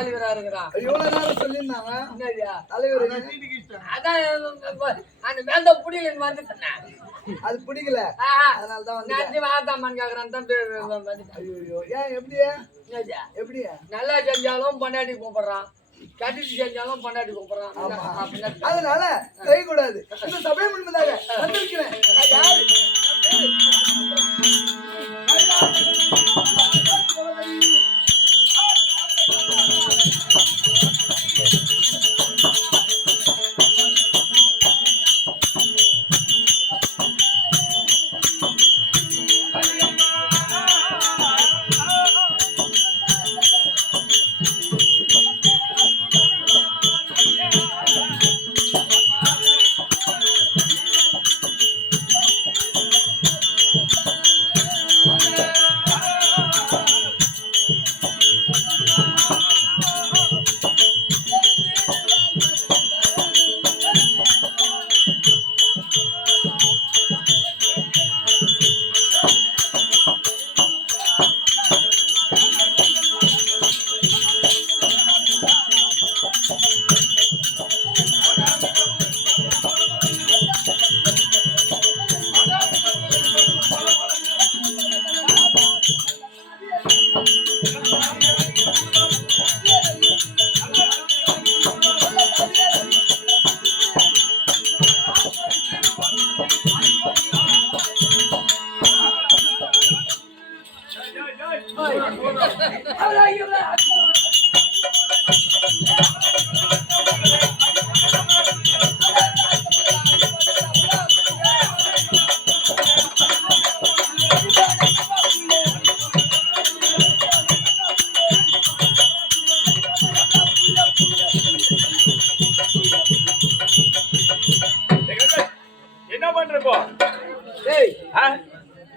தலைவரா இருக்கிறான். இவ்வளவு நேரம் சொல்லியிருந்தாங்க என்னய்யா தலைவர். அதான் அந்த வேந்த புடியலன்னு வந்துட்டேன். அது பிடிக்கல, அதனாலதான் வந்து நான் வாதாமான்னு கேக்குறான் தான் பேர் வந்துட்டேன். ஐயோ ஏன் எப்படியா எப்படியா? நல்லா செஞ்சாலும் பொண்டாட்டி கூப்பிடுறான், கட்டிட்டு செஞ்சாலும் பொண்டாட்டி கூப்பிடுறான். அதனால செய்யக்கூடாது. இந்த சபை முன்பதாக வந்திருக்கிறேன். யாரு என்ன பண்றப்போ?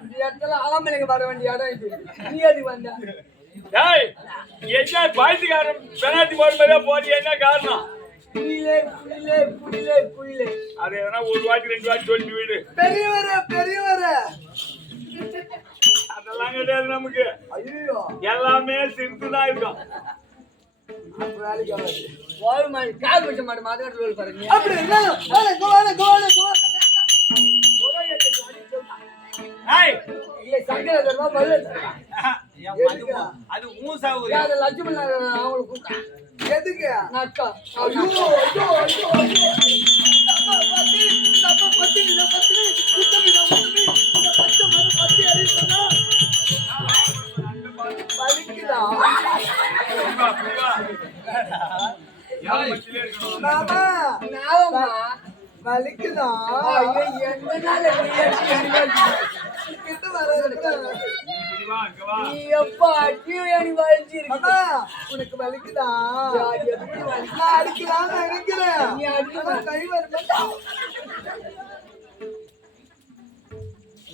இந்த இடத்துல ஆம்பளைங்க வர வேண்டிய இடம் இது. நீ எதுக்கு வந்த? என்ன பாய்ச்சிக்காரன் பெனாத்தி போற மாதிரியா போறிய? என்ன காரணம்? புரியலே புரியலே புரியலே புரியலே. அது எதனா ஒரு வாட்டி ரெண்டு வாட்டி சொல்லி விடு. பெரியவர பெரியவர அதெல்லாம் கிடையாது நமக்கு. ஐயோ எல்லாமே சிரித்துதான் இருக்கும். வேலைக்கு ஆகாது. ஒரு மாதிரி கால் வச்ச மாட்டேன். மாதிரி ரோல் பாருங்க. அப்படி இல்ல கோவால கோவால கோவால இல்ல சங்கரமா பல்ல அது மூசாவுரி. அது லட்சுமணன் அவங்களுக்கு கூப்பிட்டான். எதுக்கு? அக்கா ஐயோ ஐயோ ஐயோ ஐயோ நம்ம பத்தி இந்த பத்தி குத்தமி நம்ம இந்த பச்சை மர பத்தி அடி சொன்னா பலிக்குதா? மாமா நாவமா வலிக்குதா? ஐயோ என்னனால கிட்ட வர நீ எப்பா அடியாணி வலிச்சிருக்கு. மாமா உனக்கு வலிக்குதா? எப்படி வலி? நான் அடிக்கலாம்னு நினைக்கிறேன். நீ அடிக்க கை வரல.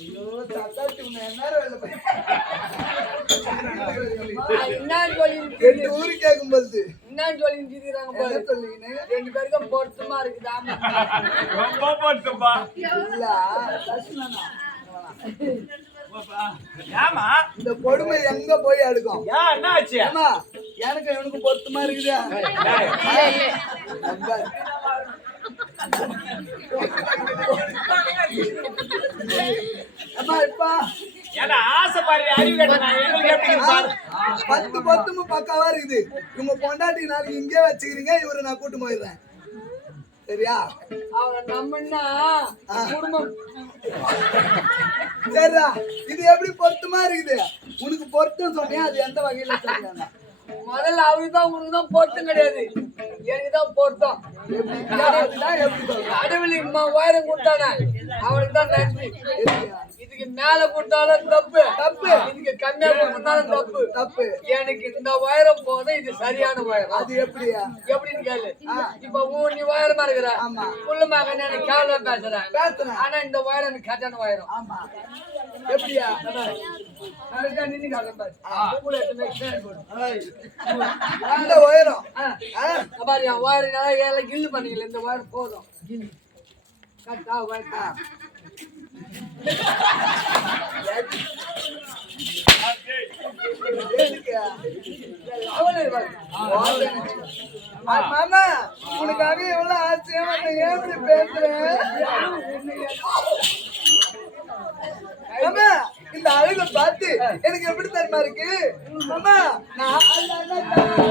ஐயோ தக்காட்டி உன்னை என்ன வேலை பண்ண? என்ன சொல்லி எட்டு ஊரு கேட்கும் போது என்ன சொல்லி திரிறாங்க பாரு. சொல்லின்னு ரெண்டு பேருக்கும் பொருத்தமா இருக்குது. ஆமா ரொம்ப பொறுத்துப்பா. இல்ல தர்ஷனா ஏமா இந்த கொடுமை எங்க போய் அடுக்கும்? என்ன ஆச்சு? ஏமா எனக்கு இவனுக்கு பொருத்தமா இருக்குதா? அப்பா இப்பா ஏன்னா ஆசைப்பாரு அறிவு கேட்டேன். 10 பொத்துமும் பக்காவா இருக்குது. உங்க பொண்டாட்டி நாளைக்கு இங்கே வச்சுக்கிறீங்க, இவரை நான் கூட்டு போயிடுறேன். சரியா? அவன் நம்மன்னா குடும்பம். சரிடா, இது எப்படி பொருத்தமா இருக்குது? உனக்கு பொருத்தம் சொன்னியா, அது எந்த வகையில சொல்றாங்க? முதல்ல அவருக்குதான் உனக்குதான் பொருத்தம் கிடையாது, எனக்குதான் பொருத்தம். கடவுள் இம்மா உயரம் கொடுத்தானே அவனுக்கு தான் நன்றி. இதுக்கு மேல கொடுத்தாலும் தப்பு தப்பு, இதுக்கு கம்மியா கொடுத்தாலும் தப்பு தப்பு. எனக்கு இந்த உயரம் போதும், இது சரியான உயரம். அது எப்படியா எப்படின்னு கேளு. இப்ப நீ உயரமா இருக்கிற புள்ளமாக எனக்கு கேவலம் பேசுறேன், ஆனா இந்த உயரம் எனக்கு கட்டான உயரம். ஆமா எப்படியா நின்று காலம் அந்த உயரம் பாரு. என் உயரம் ஏழை கில்லு பண்ணீங்களா, இந்த உயரம் போதும். கில்லு கட்டா உயரா மாமா உனக்காக எவ்வளவு ஆசையா வந்து ஏன் பேசுறேன் மாமா இந்த அழகை பார்த்து எனக்கு எப்படி தரமா இருக்கு மாமா நான்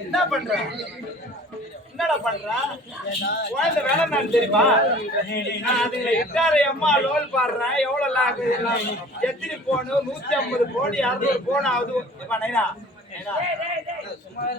என்ன பண்ற என்னடா பண்ற வாழ்ந்த வேலை நான் தெரியுமா நான் அதுல இட்டாரு அம்மா லோல் பாடுறேன் எவ்வளவு லாக் எத்தனை போனு 150 போன் 200 போன் ஆகுது